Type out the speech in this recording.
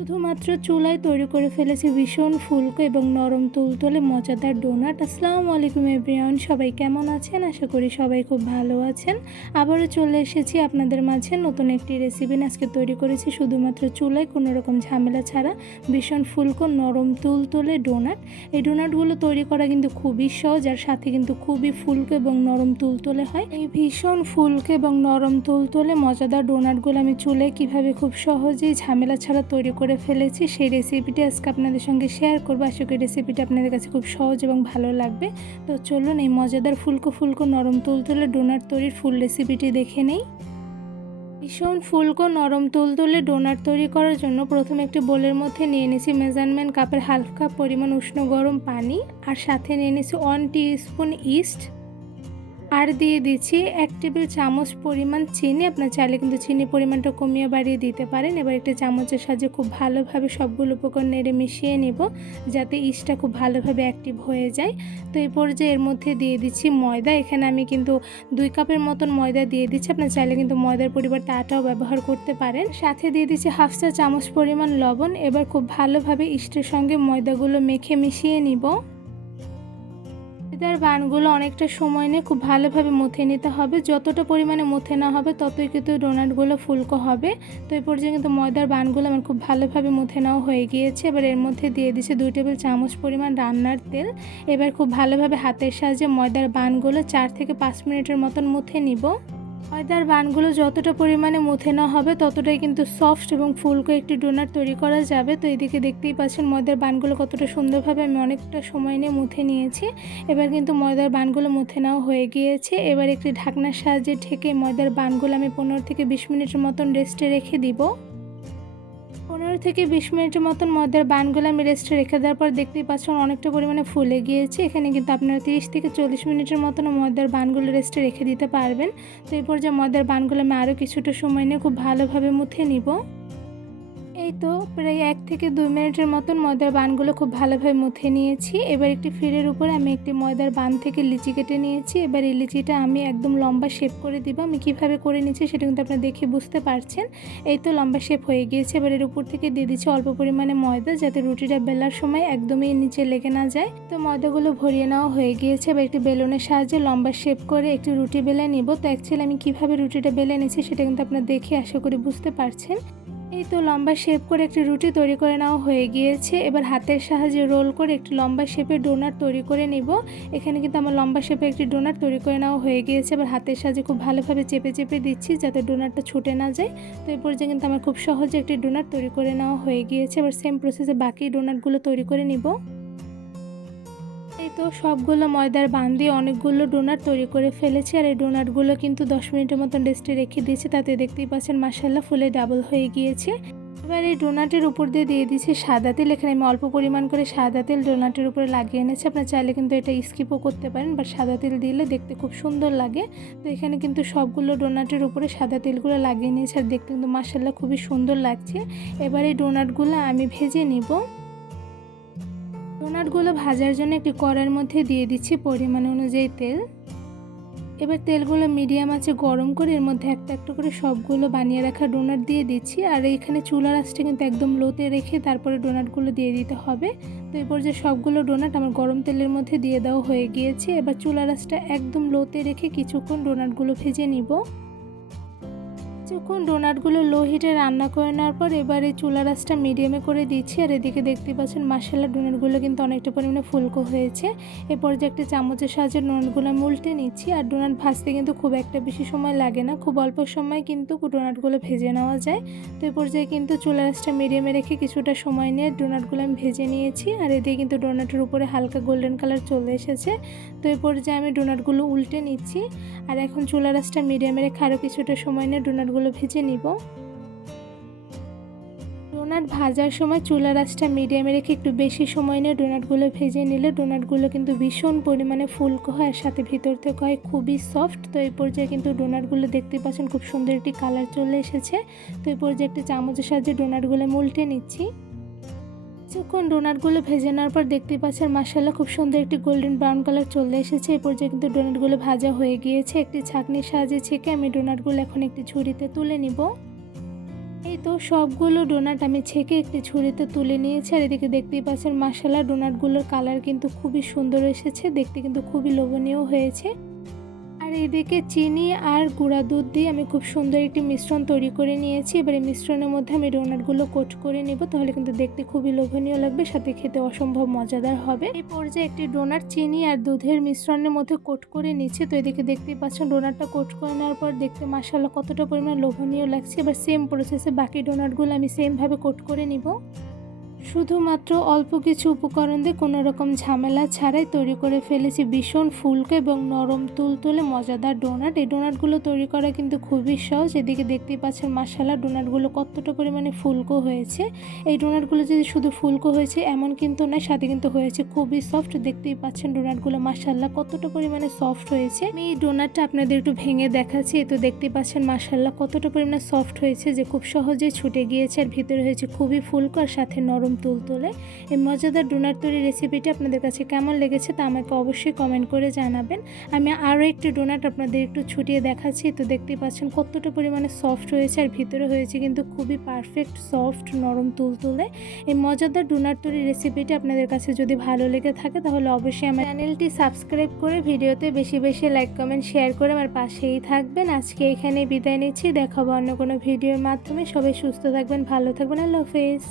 শুধুমাত্র চুলায় তৈরি করে ফেলেছি ভীষণ ফুলকো এবং নরম তুলতুলে মজাদার ডোনাট। আসসালামু আলাইকুম এভরিওয়ান, সবাই কেমন আছেন? আশা করি সবাই খুব ভালো আছেন। আবারও চলে এসেছি আপনাদের মাঝে নতুন একটি রেসিপি আজকে তৈরি করেছি শুধুমাত্র চুলায়, কোনো রকম ঝামেলা ছাড়া। ভীষণ ফুলকো, নরম তুলতুলে ডোনাট। এই ডোনাটগুলো তৈরি করা কিন্তু খুবই সহজ আর সাথে কিন্তু খুবই ফুলকো এবং নরম তুলতুলে হয়। এই ভীষণ ফুলকো এবং নরম তুলতুলে মজাদার ডোনাটগুলো আমি চুলায় কীভাবে খুব সহজেই ঝামেলা ছাড়া তৈরি করে ফেলেছি, সেই রেসিপিটি আজকে আপনাদের সঙ্গে শেয়ার করব। আশা করি রেসিপিটা আপনাদের কাছে খুব সহজ এবং ভালো লাগবে। তো চলুন এই মজাদার ফুলকো ফুলকো নরম তুলতুলে ডোনাট তৈরির ফুল রেসিপিটি দেখে নেই। ভীষণ ফুলকো নরম তুলতুলে ডোনাট তৈরি করার জন্য প্রথমে একটি বোলের মধ্যে নিয়ে নিয়েছি মেজারমেন্ট কাপের হাফ কাপ পরিমাণ উষ্ণ গরম পানি আর সাথে নিয়ে নিয়েছি ওয়ান স্পুন ইস্ট আর দিয়ে দিচ্ছি এক টেবিল চামচ পরিমাণ চিনি। আপনার চাইলে কিন্তু চিনি পরিমাণটা কমিয়ে বাড়িয়ে দিতে পারেন। এবার একটা চামচের সাহায্যে খুব ভালোভাবে সবগুলো উপকরণ নেড়ে মিশিয়ে নেব, যাতে ইস্টটা খুব ভালোভাবে অ্যাক্টিভ হয়ে যায়। তো এই পর্যায়ে এর মধ্যে দিয়ে দিচ্ছি ময়দা। এখানে আমি কিন্তু দুই কাপের মতন ময়দা দিয়ে দিচ্ছি। আপনার চাইলে কিন্তু ময়দার পরিবর্তে আটাও ব্যবহার করতে পারেন। সাথে দিয়ে দিচ্ছি হাফ চা চামচ পরিমাণ লবণ। এবার খুব ভালোভাবে ইস্টের সঙ্গে ময়দাগুলো মেখে মিশিয়ে নিব। ময়দার বানগুলো অনেকটা সময় নিয়ে খুব ভালোভাবে মুথে নিতে হবে। যতটা পরিমাণে মুথে না হবে, ততই কিন্তু ডোনাটগুলো ফুলকো হবে। তো এই পর্যন্ত কিন্তু ময়দার বানগুলো আমার খুব ভালোভাবে মুথে নেওয়া হয়ে গিয়েছে। এবার এর মধ্যে দিয়ে দিচ্ছে দুই টেবিল চামচ পরিমাণ রান্নার তেল। এবার খুব ভালোভাবে হাতের সাহায্যে ময়দার বানগুলো চার থেকে পাঁচ মিনিটের মতন মুথে নিব। ময়দার বানগুলো যতটা পরিমাণে মুথে নেওয়া হবে, ততটাই কিন্তু সফট এবং ফুলকো একটি ডোনার তৈরি করা যাবে। তো এদিকে দেখতেই পাচ্ছেন ময়দার বানগুলো কতটা সুন্দরভাবে আমি অনেকটা সময় নিয়ে মুথে নিয়েছি। এবার কিন্তু ময়দার বানগুলো মুথে নেওয়া হয়ে গিয়েছে। এবার একটি ঢাকনার সাহায্যে ঠেকে ময়দার বানগুলো আমি পনেরো থেকে বিশ মিনিটের মতন রেস্টে রেখে দিব। থেকে বিশ মিনিটের মতন ময়দার বানগুলো আমি রেস্টে রেখে দেওয়ার পর দেখতেই পাচ্ছেন অনেকটা পরিমাণে ফুলে গিয়েছে। এখানে কিন্তু আপনারা তিরিশ থেকে চল্লিশ মিনিটের মতন ময়দার বানগুলো রেস্টে রেখে দিতে পারবেন। তো এরপর যে ময়দার বানগুলো আমি আরও কিছুটা সময় নিয়ে খুব ভালোভাবে মুথে নিব। এই তো প্রায় এক থেকে দুই মিনিটের মতন ময়দার বানগুলো খুব ভালোভাবে মুথে নিয়েছি। এবার একটি ফিরের উপরে আমি একটি ময়দার বান থেকে লিচি কেটে নিয়েছি। এবার এই লিচিটা আমি একদম লম্বা শেপ করে দিব। আমি কীভাবে করে নিচ্ছি সেটা কিন্তু আপনারা দেখে বুঝতে পারছেন। এই তো লম্বা শেপ হয়ে গিয়েছে। এবার এর উপর থেকে দিয়ে দিচ্ছি অল্প পরিমাণে ময়দা যাতে রুটিটা বেলার সময় একদমই নিচে লেগে না যায়। তো ময়দাগুলো ভরিয়ে নেওয়া হয়ে গিয়েছে। এবার একটি বেলুনের সাহায্যে লম্বা শেপ করে একটি রুটি বেলে নিব। তো অ্যাকচুয়ালি আমি কীভাবে রুটিটা বেলে নিচ্ছি সেটা কিন্তু আপনারা দেখে আশা করি বুঝতে পারছেন। এই তো লম্বা শেপ করে একটি রুটি তৈরি করে নেওয়া হয়ে গিয়েছে। এবার হাতের সাহায্যে রোল করে একটি লম্বা শেপে ডোনার তৈরি করে নিব। এখানে কিন্তু আমার লম্বা শেপে একটি ডোনার তৈরি করে নেওয়া হয়ে গিয়েছে। এবার হাতের সাহায্যে খুব ভালোভাবে চেপে চেপে দিচ্ছি যাতে ডোনারটা ছুটে না যায়। তো এই পর্যায়ে কিন্তু আমার খুব সহজে একটি ডোনার তৈরি করে নেওয়া হয়ে গিয়েছে। এবার সেম প্রসেসে বাকি ডোনারগুলো তৈরি করে নিব। এই তো সবগুলো ময়দার বান দিয়ে অনেকগুলো ডোনাট তৈরি করে ফেলেছি আর এই ডোনাটগুলো কিন্তু দশ মিনিটের মতন রেস্টে রেখে দিয়েছি। তাতে দেখতেই পাচ্ছেন মাসাল্লাহ ফুলে ডাবল হয়ে গিয়েছে। এবার এই ডোনাটের উপর দিয়ে দিয়ে দিয়েছি সাদা তেল। এখানে আমি অল্প পরিমাণ করে সাদা তেল ডোনাটের উপরে লাগিয়ে এনেছি। আপনার চাইলে কিন্তু এটা স্কিপও করতে পারেন, বাট সাদা তেল দিলে দেখতে খুব সুন্দর লাগে। তো এখানে কিন্তু সবগুলো ডোনাটের উপরে সাদা তেলগুলো লাগিয়ে নিয়েছি আর দেখতে কিন্তু মাসাল্লাহ খুবই সুন্দর লাগছে। এবার এই ডোনাটগুলো আমি ভেজে নিব। ডোনাটগুলো ভাজার জন্য একটি কড়াইয়ের মধ্যে দিয়ে দিচ্ছি পরিমাণ অনুযায়ী তেল। এবার তেলগুলো মিডিয়াম আছে গরম করে এর মধ্যে একটা একটা করে সবগুলো বানিয়ে রাখা ডোনাট দিয়ে দিচ্ছি। আর এখানে চুলার আঁচটা কিন্তু একদম লোতে রেখে তারপরে ডোনাটগুলো দিয়ে দিতে হবে। তো এরপর যে সবগুলো ডোনাট আমার গরম তেলের মধ্যে দিয়ে দেওয়া হয়ে গিয়েছে। এবার চুলার আঁচটা একদম লোতে রেখে কিছুক্ষণ ডোনাটগুলো ভেজে নিব। কিছুক্ষণ ডোনাটগুলো লো হিটে রান্না করে নেওয়ার পর এবারে চুলা রাসটা মিডিয়ামে করে দিচ্ছি, আর এদিকে দেখতে পাচ্ছেন মাসালা ডোনাটগুলো কিন্তু অনেকটা পরিমাণে ফুলকো হয়েছে। এরপর যে একটা চামচের সাহায্যে ডোনাটগুলো আমি উল্টে নিচ্ছি, আর ডোনাট ভাজতে কিন্তু খুব একটা বেশি সময় লাগে না, খুব অল্প সময় কিন্তু ডোনাটগুলো ভেজে নেওয়া যায়। তো এই পর্যায়ে কিন্তু চুলা রাসটা মিডিয়ামে রেখে কিছুটা সময় নিয়ে ডোনাটগুলো আমি ভেজে নিয়েছি, আর এদিকে কিন্তু ডোনাটের উপরে হালকা গোল্ডেন কালার চলে এসেছে। তো এই পর্যায়ে আমি ডোনাটগুলো উল্টে নিচ্ছি, আর এখন চুলা রাসটা মিডিয়ামে রেখে আরও কিছুটা সময় নিয়ে ডোনাটগুলো ভেজে নিব। ডোনাট ভাজার সময় চুলা রাসটা মিডিয়ামে রেখে একটু বেশি সময় নিয়ে ডোনাটগুলো ভেজে নিলে ডোনাটগুলো কিন্তু ভীষণ পরিমাণে ফুলকো হয় আর সাথে ভিতর থেকে হয় খুবই সফট। তো এই পর্যায়ে কিন্তু ডোনাটগুলো দেখতে পাচ্ছেন খুব সুন্দর একটি কালার চলে এসেছে। তো এই পর্যায়ে একটি চামচের সাহায্যে ডোনাটগুলো উল্টে নিচ্ছি। কিছুক্ষণ ডোনাটগুলো ভেজে নেওয়ার পর দেখতে পাচ্ছেন মাসাল্লাহ খুব সুন্দর একটি গোল্ডেন ব্রাউন কালার চলে এসেছে। এই পর্যায়ে কিন্তু ডোনাটগুলো ভাজা হয়ে গিয়েছে। একটি ছাঁকনির সাহায্যে ছেঁকে আমি ডোনাটগুলো এখন একটি ঝুড়িতে তুলে নিব। এই তো সবগুলো ডোনাট আমি ছেঁকে একটি ছুরিতে তুলে নিয়েছি। আর এদিকে দেখতেই পাচ্ছেন মাসালা ডোনাটগুলোর কালার কিন্তু খুবই সুন্দর এসেছে। দেখতে কিন্তু খুবই লোভনীয় হয়েছে। আর এদিকে চিনি আর গুঁড়া দুধ দিয়ে আমি খুব সুন্দর একটি মিশ্রণ তৈরি করে নিয়েছি। এবার এই মিশ্রণের মধ্যে আমি ডোনাটগুলো কোট করে নেব, তাহলে কিন্তু দেখতে খুবই লোভনীয় লাগবে, সাথে খেতে অসম্ভব মজাদার হবে। এই পর্যায়ে একটি ডোনাট চিনি আর দুধের মিশ্রণের মধ্যে কোট করে নিচ্ছে। তো এদিকে দেখতেই পাচ্ছেন, ডোনাটটা কোট করে নেওয়ার পর দেখতে মাসালা কতটা পরিমাণ লোভনীয় লাগছে। এবার সেম প্রসেসে বাকি ডোনাটগুলো আমি সেমভাবে কোট করে নিব। শুধুমাত্র অল্প কিছু উপকরণ দিয়ে কোনো রকম ঝামেলা ছাড়াই তৈরি করে ফেলেছি। ভীষণ ফুলকো এবং নরম তুলতুলে মজাদার ডোনাট। এই ডোনাটগুলো তৈরি করা কিন্তু খুবই সহজ। এদিকে দেখতেই পাচ্ছেন মাসালা ডোনাটগুলো কতটা পরিমাণে ফুলকো হয়েছে। এই ডোনাটগুলো যদি শুধু ফুলকো হয়েছে, এমন কিন্তু নয়, সাথে কিন্তু হয়েছে খুবই সফট। দেখতেই পাচ্ছেন, ডোনাটগুলো মাসাল্লাহ কতটা পরিমাণে সফট হয়েছে। আমি এই ডোনাটটা আপনাদের একটু ভেঙে দেখাচ্ছি। তো দেখতেই পাচ্ছেন মাসাল্লাহ কতটা পরিমাণে সফট হয়েছে যে খুব সহজেই ছুটে গিয়েছে আর ভিতরে হয়েছে খুবই ফুলকো আর সাথে নরম তুলতুলে এই মজাদার ডোনাট তৈরি রেসিপিটি আপনাদের কাছে কেমন লেগেছে তা আমাকে অবশ্যই কমেন্ট করে জানাবেন। আমি আরও একটি ডোনাট আপনাদের একটু ছুটিয়ে দেখাচ্ছি। তো দেখতেই পাচ্ছেন কতটা পরিমাণে সফট হয়েছে আর ভিতরে হয়েছে কিন্তু খুবই পারফেক্ট সফট নরম তুলতুলে এই মজাদার ডোনাট তৈরি রেসিপিটি আপনাদের কাছে যদি ভালো লেগে থাকে তাহলে অবশ্যই আমার চ্যানেলটি সাবস্ক্রাইব করে ভিডিওতে বেশি বেশি লাইক কমেন্ট শেয়ার করে আমার পাশেই থাকবেন। আজকে এখানে বিদায় নিচ্ছি। দেখাবো অন্য কোনো ভিডিওর মাধ্যমে। সবাই সুস্থ থাকবেন, ভালো থাকবেন। আল্লাহ হাফেজ।